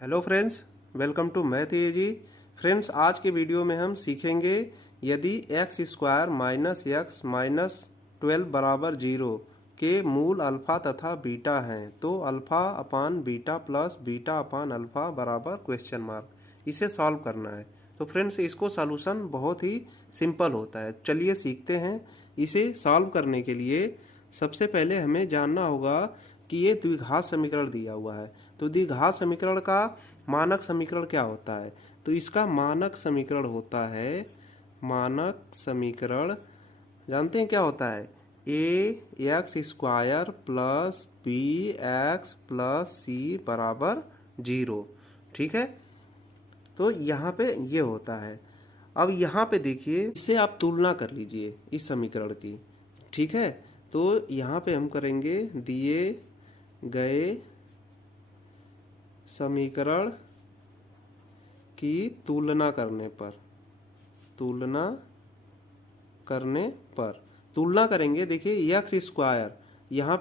Hello friends, welcome to math AG. Friends, आज के video में हम सीखेंगे यदि x square minus x minus 12 बराबर 0 के मूल अल्फ़ा तथा बीटा हैं तो alpha upon beta plus beta upon alpha बराबर क्वेश्चन मार्क, इसे सॉल्व करना है। तो फ्रेंड्स, इसको सॉल्यूशन बहुत ही सिंपल होता है। चलिए सीखते हैं। इसे सॉल्व करने के लिए सबसे पहले हमें जानना होगा कि ये द्विघात समीकरण दिया हुआ है। तो द्विघात समीकरण का मानक समीकरण क्या होता है? तो इसका मानक समीकरण होता है, मानक समीकरण जानते हैं क्या होता है? A X square plus B X plus C बराबर 0। ठीक है, तो यहाँ पे ये होता है। अब यहाँ पे देखिए, इससे आप तुलना कर लीजिए इस समीकरण की। ठीक है, तो यहाँ पे हम करेंगे दिए गए समीकरण की तुलना करने पर, तुलना करने पर तुलना करेंगे। देखिए एक्स स्क्वायर यहाँ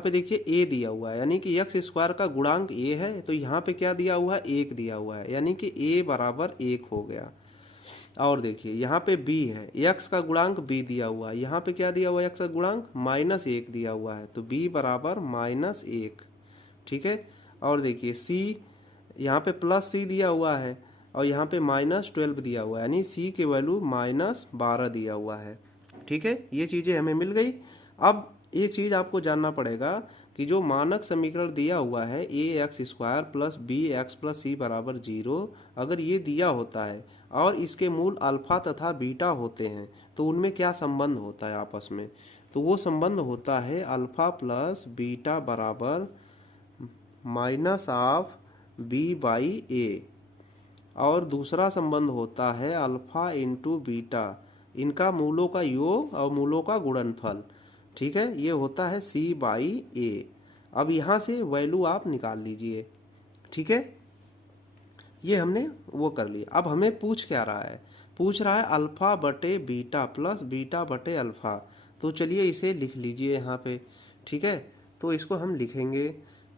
पे देखिए ए दिया हुआ है, यानी कि एक्स स्क्वायर का गुणांक ए है। तो यहाँ पे क्या दिया हुआ है? 1 दिया हुआ है, यानी कि ए बराबर 1 हो गया। और देखिए यहाँ पे बी है, एक्स का गुणांक बी दिया हुआ है। यहाँ पे क्या दिया हुआ है? एक्स का गुणांक -1 दिया हुआ है, तो बी बराबर -1। ठीक है, और देखिए सी, यहाँ पे प्लस सी दिया हुआ है और यहाँ पे -12 दिया हुआ है, यानी सी के वैल्यू -12 दिया हुआ है। ठीक है, ये चीज़ें हमें मिल गई। अब एक चीज़ आपको जानना पड़ेगा कि जो मानक समीकरण दिया हुआ है A X square plus B X plus C बराबर 0, अगर ये दिया होता है और इसके मूल अल्फा तथा बीटा होते हैं तो उनमें क्या संबंध होता है आपस में? तो वो संबंध होता है अल्फा प्लस बीटा बराबर माइनस ऑफ बी बाई ए, और दूसरा संबंध होता है अल्फा इंटू बीटा, इनका मूलों का योग और मूलों का गुणनफल। ठीक है, ये होता है सी बाई ए। अब यहाँ से वैल्यू आप निकाल लीजिए। ठीक है, ये हमने वो कर लिया। अब हमें पूछ क्या रहा है? पूछ रहा है अल्फा बटे बीटा प्लस बीटा बटे अल्फा। तो चलिए इसे लिख लीजिए यहाँ पे। ठीक है, तो इसको हम लिखेंगे,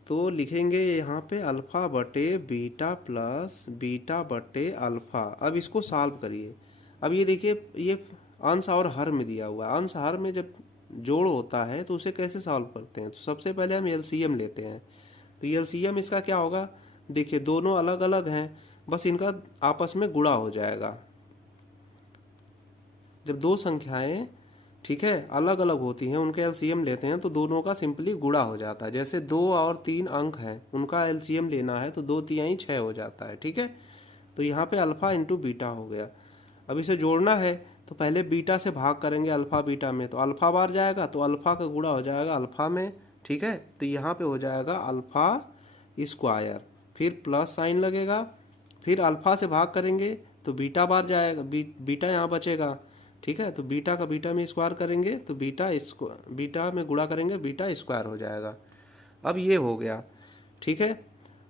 तो लिखेंगे यहाँ पे अल्फा बटे बीटा प्लस बीटा बटे अल्फा। अब इसको सॉल्व करिए। अब ये देखिए, ये अंश और हर में दिया हुआ है। अंश हर में जब जोड़ होता है तो उसे कैसे सॉल्व करते हैं? तो सबसे पहले हम एलसीएम लेते हैं। तो एलसीएम इसका क्या होगा? देखिए दोनों अलग अलग हैं, बस इनका आपस में गुणा हो जाएगा। जब दो संख्याएं, ठीक है, अलग अलग होती हैं, उनके एलसीएम लेते हैं तो दोनों का सिंपली गुणा हो जाता है। जैसे 2 और 3 अंक हैं, उनका एलसीएम लेना है तो 2 तिहाई 6 हो जाता है। ठीक है, तो यहाँ पे अल्फा इंटू बीटा हो गया। अब इसे जोड़ना है तो पहले बीटा से भाग करेंगे अल्फा बीटा में, तो अल्फा बार जाएगा तो अल्फा का गुणा हो जाएगा अल्फा में। ठीक है, तो यहाँ पे हो जाएगा अल्फा स्क्वायर, फिर प्लस साइन लगेगा, फिर अल्फा से भाग करेंगे तो बीटा बार जाएगा, बीटा यहाँ बचेगा। ठीक है, तो बीटा का बीटा में स्क्वायर करेंगे तो बीटा में गुणा करेंगे, बीटा स्क्वायर हो जाएगा। अब ये हो गया। ठीक है,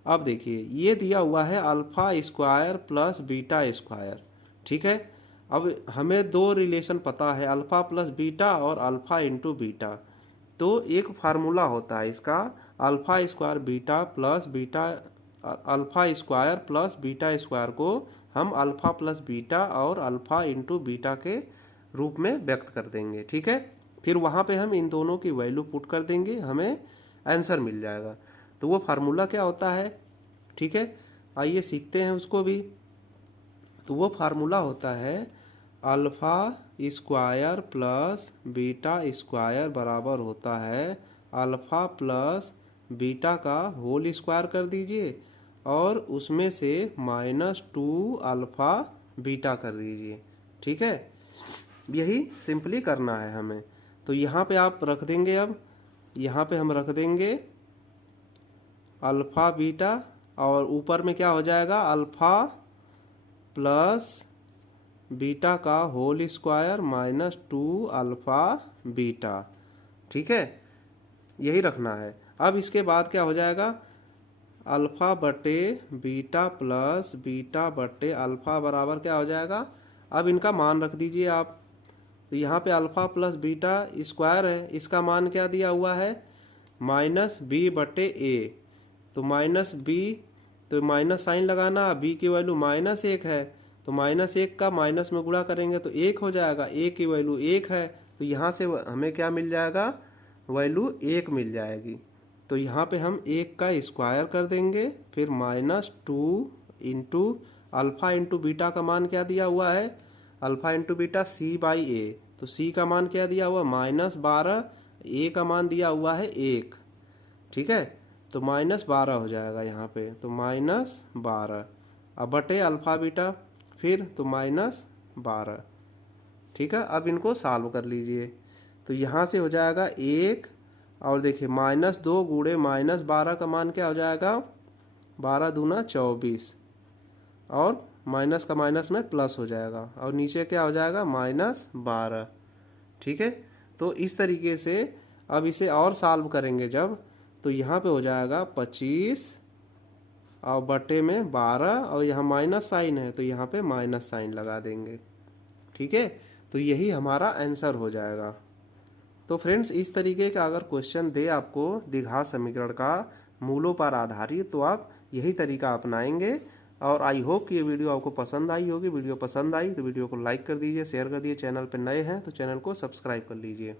अब देखिए ये दिया हुआ है alpha square plus beta square. ठीक है, अब हमें दो रिलेशन पता है, अल्फा प्लस बीटा और अल्फा इंटू बीटा। तो एक फार्मूला होता है इसका, alpha square beta plus beta, alpha square plus beta square को हम अल्फा प्लस बीटा और अल्फा इंटू बीटा के रूप में व्यक्त कर देंगे। ठीक है, फिर वहाँ पे हम इन दोनों की वैल्यू पुट कर देंगे, हमें आंसर मिल जाएगा। तो वो फार्मूला क्या होता है? ठीक है, आइए सीखते हैं उसको भी। तो वो फार्मूला होता है alpha square plus beta square बराबर होता है अल्फा प्लस बीटा का होल स्क्वायर कर दीजिए और उसमें से -2 अल्फा बीटा कर दीजिए। ठीक है, यही सिंपली करना है हमें। तो यहाँ पे आप रख देंगे, अब यहाँ पे हम रख देंगे अल्फा बीटा और ऊपर में क्या हो जाएगा? अल्फा प्लस बीटा का होल स्क्वायर -2 अल्फा बीटा। ठीक है, यही रखना है। अब इसके बाद क्या हो जाएगा? अल्फा बटे बीटा प्लस बीटा बटे अल्फा बराबर क्या हो जाएगा? अब इनका मान रख दीजिए आप। तो यहाँ पे अल्फा प्लस बीटा स्क्वायर है, इसका मान क्या दिया हुआ है? -b बटे a। तो -b तो माइनस साइन लगाना, बी की वैल्यू -1 है तो -1 का माइनस में गुणा करेंगे तो 1 हो जाएगा, ए की वैल्यू 1 है तो यहाँ से हमें क्या मिल जाएगा, वैल्यू 1 मिल जाएगी। तो यहाँ पे हम 1 का स्क्वायर कर देंगे, फिर -2 इंटू अल्फ़ा इंटू बीटा का मान क्या दिया हुआ है, अल्फ़ा इंटू बीटा c/a, तो c का मान क्या दिया हुआ -12, a का मान दिया हुआ है 1, ठीक है। तो -12 हो जाएगा यहाँ पे, तो -12 अब बटे अल्फ़ा बीटा, फिर तो -12, ठीक है। अब इनको सॉल्व कर लीजिए, तो यहाँ से हो जाएगा 1 और देखिए -2 गुणे -12 का मान क्या हो जाएगा, 12 दूना 24 और माइनस का माइनस में प्लस हो जाएगा और नीचे क्या हो जाएगा -12, ठीक है। तो इस तरीके से अब इसे और सॉल्व करेंगे जब, तो यहाँ पे हो जाएगा 25 और बटे में 12 और यहाँ माइनस साइन है तो यहाँ पे माइनस साइन लगा देंगे, ठीक है। तो यही हमारा आंसर हो जाएगा। तो फ्रेंड्स इस तरीके का अगर क्वेश्चन दे आपको द्विघात समीकरण का मूलों पर आधारित, तो आप यही तरीका अपनाएंगे। और आई होप कि ये वीडियो आपको पसंद आई होगी। वीडियो पसंद आई तो वीडियो को लाइक कर दीजिए, शेयर कर दीजिए, चैनल पर नए हैं तो चैनल को सब्सक्राइब कर लीजिए।